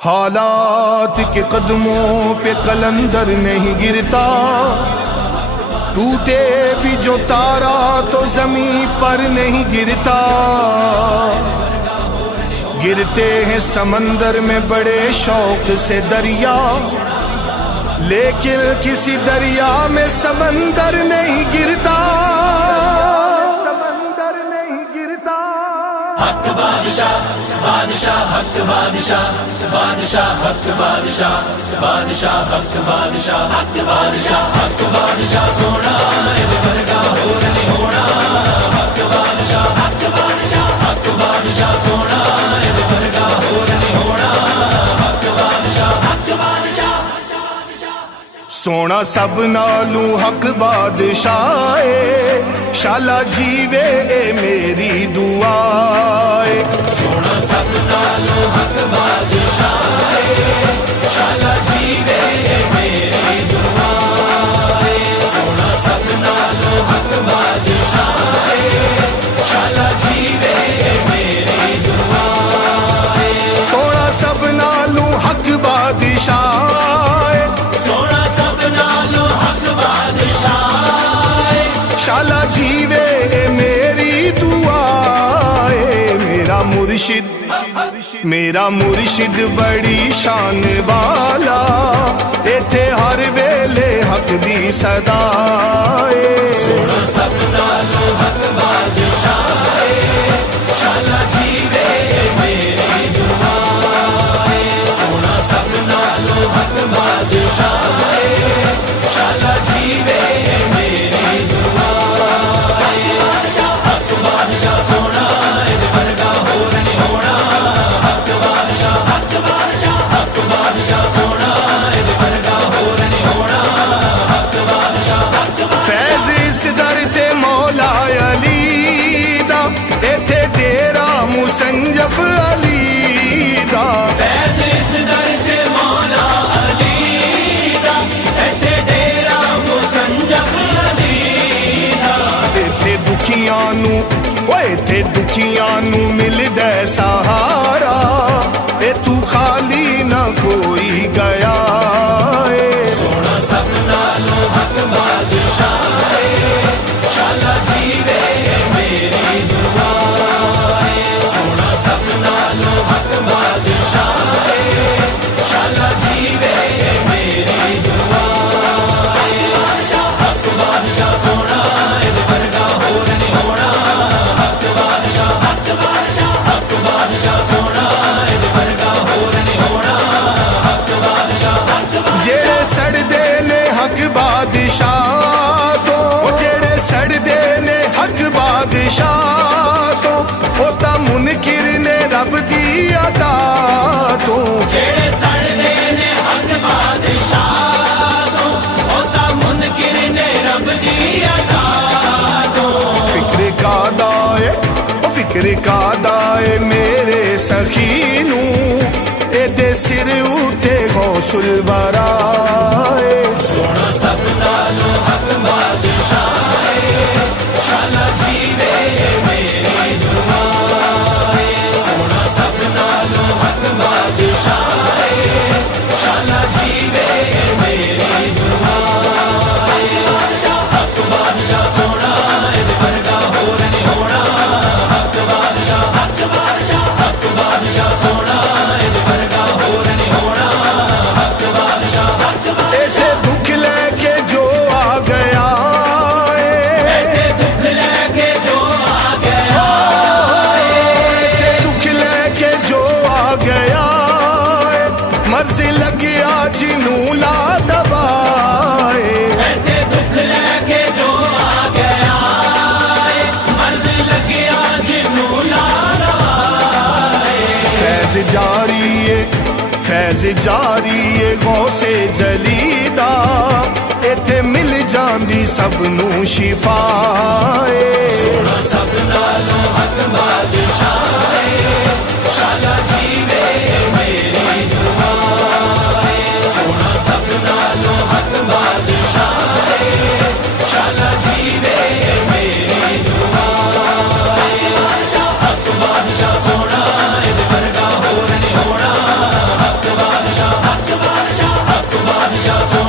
हालात के कदमों पे कलंदर नहीं गिरता, टूटे भी जो तारा तो जमीन पर नहीं गिरता। गिरते हैं समंदर में बड़े शौक से दरिया, लेकिन किसी दरिया में समंदर नहीं गिरता। समंदर नहीं गिरता। हक बादशाह बादशाह हक बादशाह बादशाह हक बादशाह बादशाह हक बादशाह हक बादशाह हक बादशाह सोना इधर वर्गा होर नहीं होना। हक बादशाह हक बादशाह हक बादशाह सोना इधर वर्गा होर नहीं होना। हक बादशाह हक बादशाह सोना सब नालू हक बादशाह शाला जीवे ए मेरी दुआए। सोना सब नालू हक बादशाह शाला जीवे ए मेरी दुआए। सोना सब नालू हक बादशाह शाला जीवे ए मेरी दुआए। सोना सब नालू हक बादशाह, सोना सब नालू हक बादशाह शाला जीवे मेरी दुआए। मेरा मुर्शिद बड़ी शान वाला, इथे हर वेले हक दी सदाए। सोना सब नालू हक बादशाह शाला जीवे मेरी दुआए। सोना सब नालू हक बादशाह शाला जीवे मेरी दुआए। हक बादशाह सोना इधर वर्गा होर नहीं होना। हक बादशाह हक बादशाह हक बादशाह सोना इधर वर्गा होर नहीं होना। हक बादशाह हक फैज इस दर ते मौला अली दा, इथे डेरा मुसंजफ अली दा। फैज़ इस दर से मौला अली दा, इत्थे डेरा मुसंजफ अली दा। इथे दुखियां नू मिलदा सहारा, ए तू खाली ना कोई गया ए। सोना सब नालू हक बादशाह शाला जीवे मेरी दुआए। सोना सब नालू हक बादशाह शाला जीवे मेरी दुआए। हक बादशाह सोना इधर वर्गा होर नहीं होना। हक बादशाह हक बादशाह हक बादशाह सोना इधर वर्गा होर नहीं होना। हक बादशाह हक जेड़े सड़दे ने हक बादशाह तो, जेड़े सड़दे ने हक बादशाह तो, ओ ता मुनकिर ने रब दी अता तो। जेड़े सड़दे ने हक बादशाह तो, ओ ता मुनकिर ने रब दी अता तो। फिक्र का दाए, ओ फिक्र का दाए मेरे सखीनू, एदे सिर उते गौसुल बराए। सोना सब नालू हक बादशाह शाला जीवे मेरी दुआए। सोना सब नालू हक बादशाह शाला जीवे मेरी दुआए। हक बादशाह सोना इधर वर्गा होर नहीं होना। हक बादशाह हक बादशाह हक बादशाह सोना इधर वर्गा होर नहीं होना। हक बादशाह हक ऐसे दुख लेके जो आ गया ऐसे दुख लेके जो आ गया। ऐसे दुख लेके जो आ गया, मर्ज लगिया जिनू ला दबाए। ऐसे दुख लेके जो आ गया, मर्ज लगिया जिनू ला दबाए। फैज जारी है गौसे जलीदा, इथे मिल जांदी सबनू शिफाए। सोना सब नालू हक बादशाह शाला जीवे मेरी दुआए। सोना सब नालू हक बादशाह शाला जीवे मेरी दुआए। हक बादशाह सोना इधर वर्गा होर नहीं होना। हक बादशाह सोना